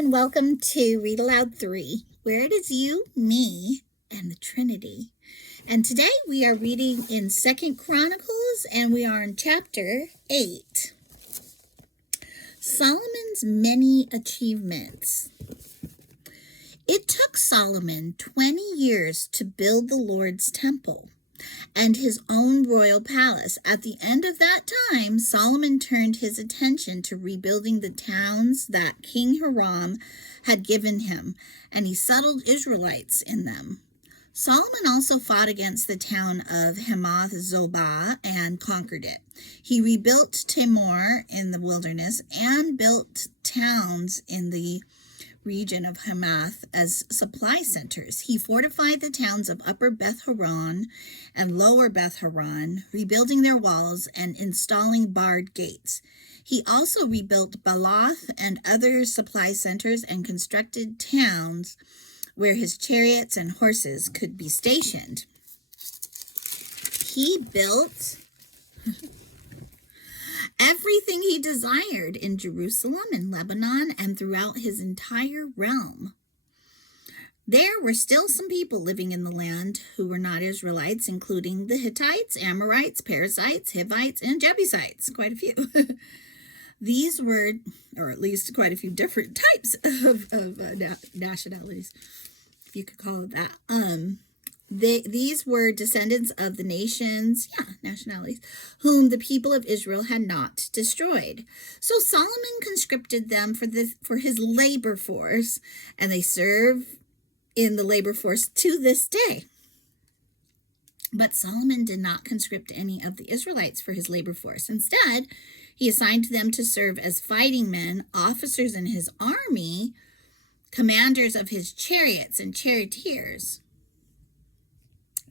and welcome to Read Aloud 3, where it is you, me, and the Trinity. And today we are reading in 2nd Chronicles, and we are in chapter 8. Solomon's many achievements. It took Solomon 20 years to build the Lord's temple and his own royal palace. At the end of that time, Solomon turned his attention to rebuilding the towns that King Hiram had given him, and he settled Israelites in them. Solomon also fought against the town of Hamath Zobah and conquered it. He rebuilt Timor in the wilderness and built towns in the region of Hamath as supply centers. He fortified the towns of Upper Beth Horon and Lower Beth Horon, rebuilding their walls and installing barred gates. He also rebuilt Baalath and other supply centers and constructed towns where his chariots and horses could be stationed. He built everything he desired in Jerusalem and Lebanon and throughout his entire realm. There were still some people living in the land who were not Israelites, including the Hittites, Amorites, Perizzites, Hivites, and Jebusites. Quite a few. These were, or at least quite a few different types of nationalities, if you could call it that. These were descendants of the nationalities, whom the people of Israel had not destroyed. So Solomon conscripted them for his labor force, and they serve in the labor force to this day. But Solomon did not conscript any of the Israelites for his labor force. Instead, he assigned them to serve as fighting men, officers in his army, commanders of his chariots, and charioteers.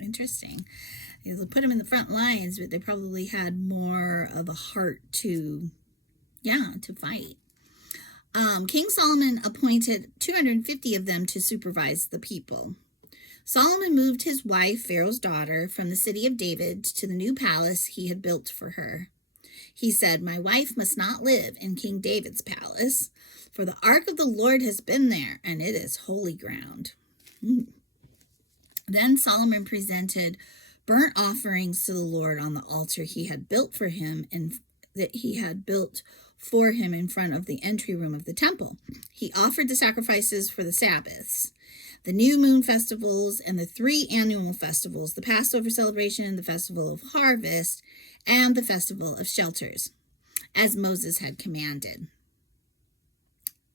Interesting. They put them in the front lines, but they probably had more of a heart to fight. King Solomon appointed 250 of them to supervise the people. Solomon moved his wife, Pharaoh's daughter, from the city of David to the new palace he had built for her. He said, "My wife must not live in King David's palace, for the ark of the Lord has been there, and it is holy ground." Then Solomon presented burnt offerings to the Lord on the altar he had built for him in front of the entry room of the temple. He offered the sacrifices for the Sabbaths, the new moon festivals, and the 3 annual festivals, the Passover celebration, the festival of harvest, and the festival of shelters, as Moses had commanded.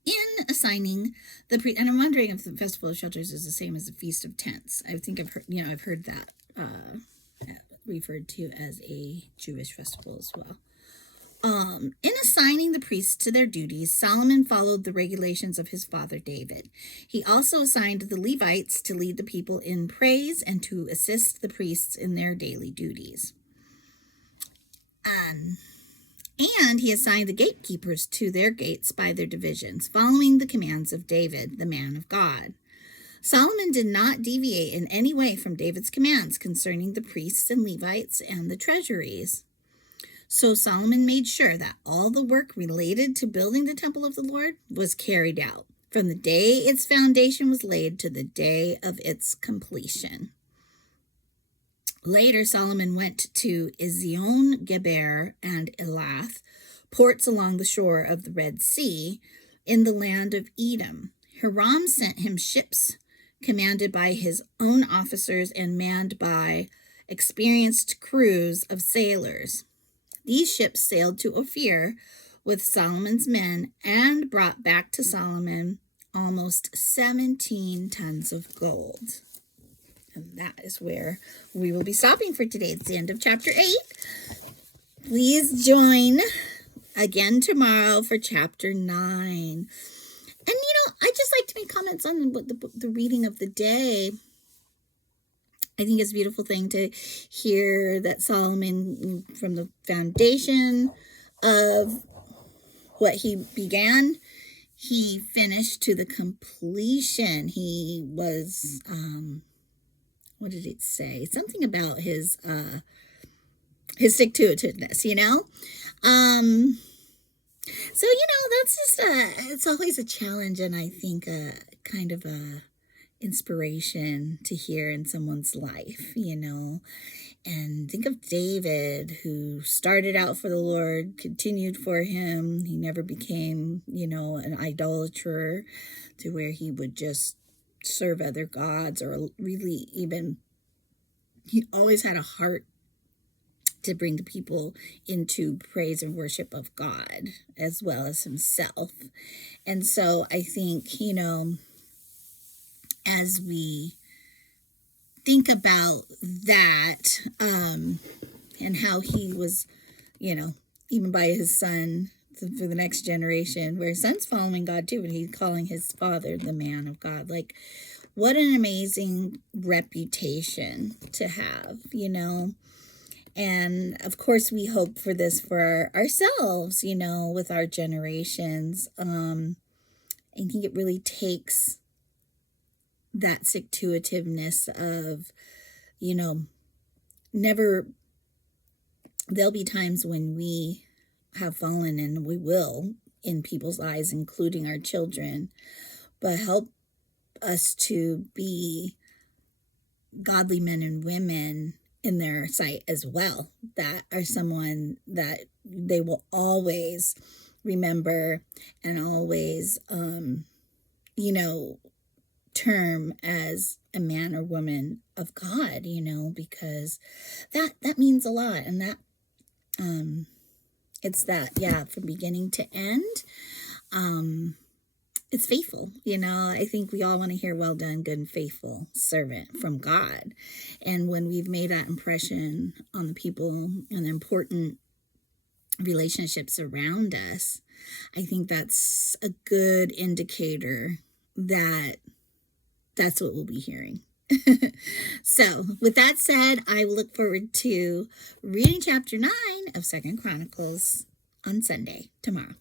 In assigning and I'm wondering if the Festival of Shelters is the same as the Feast of Tents. I think I've heard that referred to as a Jewish festival as well. In assigning the priests to their duties, Solomon followed the regulations of his father David. He also assigned the Levites to lead the people in praise and to assist the priests in their daily duties. And he assigned the gatekeepers to their gates by their divisions, following the commands of David, the man of God. Solomon did not deviate in any way from David's commands concerning the priests and Levites and the treasuries. So Solomon made sure that all the work related to building the temple of the Lord was carried out, from the day its foundation was laid to the day of its completion. Later, Solomon went to Ezion-Geber and Elath, ports along the shore of the Red Sea, in the land of Edom. Hiram sent him ships commanded by his own officers and manned by experienced crews of sailors. These ships sailed to Ophir with Solomon's men and brought back to Solomon almost 17 tons of gold. And that is where we will be stopping for today. It's the end of chapter 8. Please join again tomorrow for chapter 9. And, I just like to make comments on the reading of the day. I think it's a beautiful thing to hear that Solomon, from the foundation of what he began, he finished to the completion. He was... what did it say? Something about his stick-to-itiveness, So, that's just it's always a challenge, and I think kind of a inspiration to hear in someone's life. And think of David, who started out for the Lord, continued for him. He never became, an idolater to where he would just serve other gods, or really even, he always had a heart to bring the people into praise and worship of God as well as himself. And so I think, as we think about that, and how he was, even by his son for the next generation, where his son's following God too, and he's calling his father the man of God. Like, what an amazing reputation to have. And of course, we hope for this for ourselves, with our generations. I think it really takes that stick-to-itiveness of, never, there'll be times when we have fallen, and we will, in people's eyes, including our children, but help us to be godly men and women in their sight as well, that are someone that they will always remember and always, term as a man or woman of God, because that means a lot. And that, it's that, yeah, from beginning to end, it's faithful. I think we all want to hear, well done, good and faithful servant from God. And when we've made that impression on the people and the important relationships around us, I think that's a good indicator that that's what we'll be hearing. So, with that said, I will look forward to reading chapter 9 of 2 Chronicles on Sunday, tomorrow.